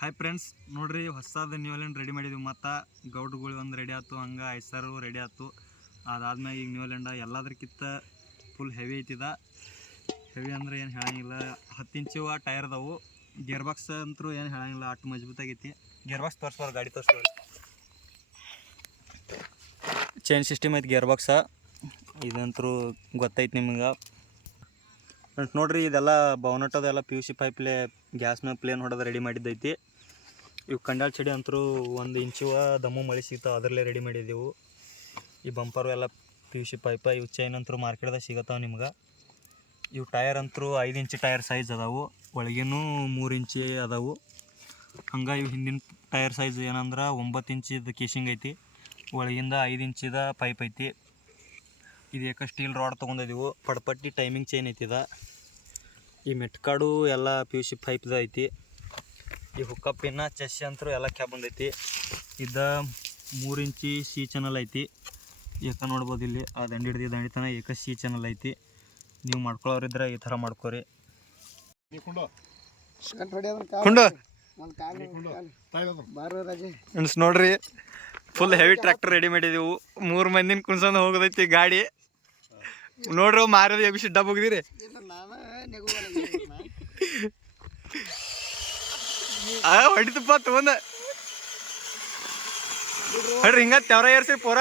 Hi friends, ನೋಡ್ರಿ ಹೊಸದು new land ready ಮಾಡಿದ್ವಿ. ಮತ್ತು ಗೌಡ್ರುಗಳು ಒಂದು ರೆಡಿ ಆಯ್ತು, ಹಂಗೆ ಐಸರು ರೆಡಿ ಆಯ್ತು. ಅದಾದ್ಮೇಲೆ ಈಗ ನ್ಯೂ ಲ್ಯಾಂಡ ಎಲ್ಲದಕ್ಕಿಂತ ಫುಲ್ ಹೆವಿ ಐತಿದ. ಹೆವಿ ಅಂದ್ರೆ ಏನು ಹೇಳಂಗಿಲ್ಲ, 10 ಇಂಚು ಟೈರ್ ಅದಾವು. ಗೇರ್ ಬಾಕ್ಸ್ ಅಂತೂ ಏನು ಹೇಳಂಗಿಲ್ಲ, ಅಷ್ಟು ಮಜಬೂತಾಗೈತಿ. ಗೇರ್ ಬಾಕ್ಸ್ ತೋರಿಸ್ಬಾರ್ದು, ಗಾಡಿ ತೋರಿಸ್ಬಾರ್ದು. ಚೈನ್ ಸಿಸ್ಟಮ್ ಐತಿ ಗೇರ್ ಬಾಕ್ಸ, ಇದಂತರೂ ಗೊತ್ತೈತಿ ನಿಮ್ಗೆ. ಫ್ರೆಂಡ್ಸ್ ನೋಡ್ರಿ, ಇದೆಲ್ಲ ಬೌನಟದೆಲ್ಲ PVC ಪೈಪ್ಲೆ ಗ್ಯಾಸ್ ಮೇಲೆ ಪ್ಲೇನ್ ಹೊಡೆದು ರೆಡಿ ಮಾಡಿದ್ದೈತಿ. ಇವು ಕಂಡಾಳ ಚಡಿ ಅಂತರೂ 1 ಇಂಚು ದಮ್ಮು ಮಳೆ ಸಿಗ್ತಾವೆ, ಅದರಲ್ಲೇ ರೆಡಿ ಮಾಡಿದ್ದೆವು. ಈ ಬಂಪರು ಎಲ್ಲ PVC ಪೈಪ. ಇವು ಚೈನ್ ಅಂತರೂ ಮಾರ್ಕೆಟ್ದಾಗ ಸಿಗತ್ತಾವೆ ನಿಮ್ಗೆ. ಇವು ಟೈರ್ ಅಂತರೂ 5 ಇಂಚ್ ಟೈರ್ ಸೈಜ್ ಅದಾವು, ಒಳಗಿನೂ 3 ಇಂಚಿ ಅದಾವು. ಹಂಗೆ ಇವು ಹಿಂದಿನ ಟೈರ್ ಸೈಜ್ ಏನಂದ್ರೆ 9 ಇಂಚಿದ ಕೇಸಿಂಗ್ ಐತಿ, ಒಳಗಿಂದ 5 ಇಂಚಿದ ಪೈಪ್ ಐತಿ. ಇದು ಯಾಕೆ ಸ್ಟೀಲ್ ರಾಡ್ ತೊಗೊಂಡಿದ್ದೀವಿ. ಪಡ್ಪಟ್ಟಿ ಟೈಮಿಂಗ್ ಚೈನ್ ಐತಿದ. ಈ ಮೆಟ್ಕಾಡು ಎಲ್ಲ PVC ಪೈಪ್ದ ಐತಿ. ಈ ಹುಕ್ಕಪ್ಪಿನ ಚೆಸ್ ಅಂತರೂ ಎಲ್ಲ ಕ್ಯಾಬ್ ಬಂದೈತಿ. ಇದ 3 ಇಂಚಿ C ಚಾನಲ್ ಐತಿ. ಏಕ ನೋಡ್ಬೋದು ಇಲ್ಲಿ, ಆ ದಂಡಿ ಹಿಡ್ದು ದಂಡಿತನ ಏಕ C ಚಾನಲ್ ಐತಿ. ನೀವು ಮಾಡ್ಕೊಳ್ಳೋರಿದ್ರೆ ಈ ಥರ ಮಾಡ್ಕೋರಿ. ಫ್ರೆಂಡ್ಸ್ ನೋಡ್ರಿ, ಫುಲ್ ಹೆವಿ ಟ್ರ್ಯಾಕ್ಟರ್ ರೆಡಿ ಮಾಡಿದೆವು. 3 ಮಂದಿನ ಕುಣ್ಸೊಂದು ಹೋಗೋದೈತಿ ಗಾಡಿ. ನೋಡ್ರಿ ಮಾರೋದು ಎಬಿಸಿ ಡಬ್ ಹೋಗಿದಿರಿ. ಹೊಡಿತಪ್ಪ ತಗೊಂಡ ಹೊಡ್ರಿ, ಹಿಂಗ ತೆವ್ರ ಏರ್ಸಿ ಪೂರ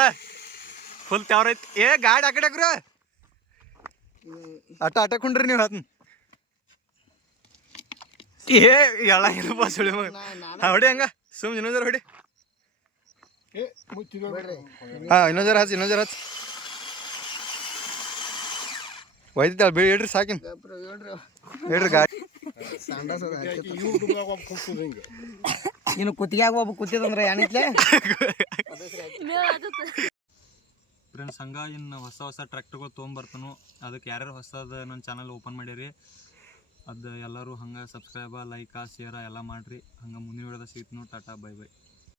ಫುಲ್ ತೆವ್ರ ಐತಿ. ಗಾಡಿ ಆ ಕಡೆ ಹಾಕ್ರ, ಆಟ ಕುಂಡ್ರಿ ನೀವು. ಹತ್ ಎಳ ಇರಪ್ಪ ಸುಳಿ ಮಗ. ಹೊಡಿ ಹಂಗ ಸುಮ್ ಇನ್ನೊಂದರ ಹೊಡಿ. ಇನ್ನೊಂದರ ಹಚ್ ಒಯ್ತಾಳ ಬೀಳಿ ಹೇಳ್ರಿ ಸಾಕಿನ್ ಹೇಳ್ರಿ. ಗಾಡಿ ಇನ್ನು ಕುತ್ತಿಗೆ ಒಬ್ಬ ಕೂತಿದಂದ್ರೆ ಏನಿತ್ಲೆ. ಫ್ರೆಂಡ್ಸ್ ಹಂಗ ಇನ್ನು ಹೊಸ ಟ್ರ್ಯಾಕ್ಟರ್ಗಳು ತೊಗೊಂಬರ್ತಾನು. ಅದಕ್ಕೆ ಯಾರ್ಯಾರು ಹೊಸದು ನನ್ನ ಚಾನಲ್ ಓಪನ್ ಮಾಡಿರಿ, ಅದು ಎಲ್ಲರೂ ಹಂಗೆ ಸಬ್ಸ್ಕ್ರೈಬ, ಲೈಕ, ಶೇರ ಎಲ್ಲ ಮಾಡಿರಿ. ಹಂಗೆ ಮುಂದಿನ ವಿಡಿಯೋದಾಗ ಸಿಗ್ತೀನಿ. Tata, bye bye.